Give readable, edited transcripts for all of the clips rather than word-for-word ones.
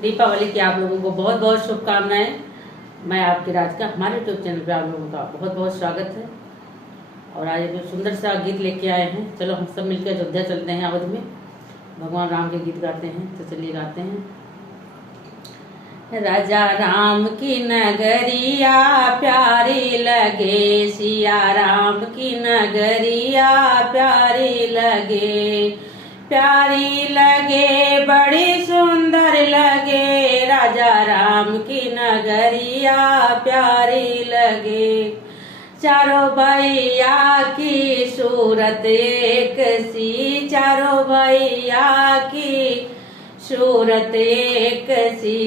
दीपावली की आप लोगों को बहुत बहुत शुभकामनाएं। मैं आपकी राधिका, हमारे यूट्यूब चैनल पे आप लोगों का बहुत बहुत स्वागत है। और आज एक सुंदर सा गीत लेके आए हैं। चलो हम सब मिलकर अयोध्या चलते हैं, अवध में भगवान राम के गीत गाते हैं। तो चलिए गाते हैं। राजा राम की नगरिया प्यारी लगे, सिया राम की नगरिया प्यारी लगे, प्यारी लगे बड़ी सुंदर लगे। राजा राम की नगरिया प्यारी लगे, चारों भैया की सूरत एक सी, चारों भैया की सूरत एक सी।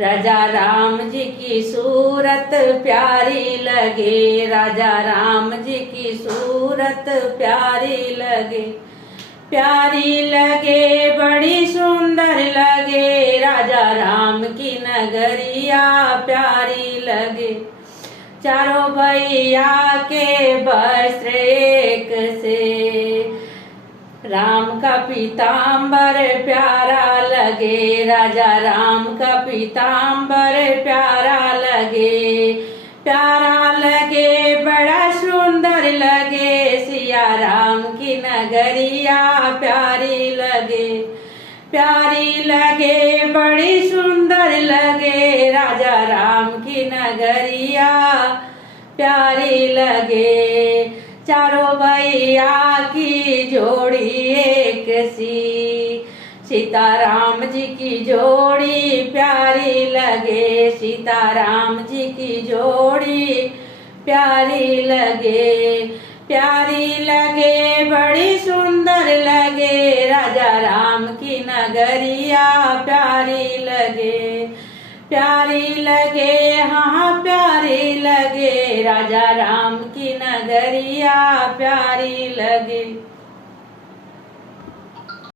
राजा राम जी की सूरत प्यारी लगे, राजा राम जी की सूरत प्यारी लगे, प्यारी लगे बड़ी सुंदर लगे। राजा राम की नगरिया प्यारी लगे, चारों भैया के वस्त्र एक से। राम का पीताम्बर प्यारा लगे, राजा राम का पीताम्बर प्यारा लगे, प्यारा लगे बड़ा सुंदर लगे। सिया राम की नगरिया प्यारी लगे, प्यारी लगे बड़ी सुंदर लगे। राजा राम की नगरिया प्यारी लगे, चारों भैया की जोड़ी एक सी। सीताराम जी की जोड़ी प्यारी लगे, सीताराम जी की जोड़ी प्यारी लगे, प्यारी लगे बड़ी सुंदर लगे। राजा राम की नगरिया प्यारी लगे, प्यारी लगे हाँ प्यारी लगे। राजा राम की नगरिया प्यारी लगे।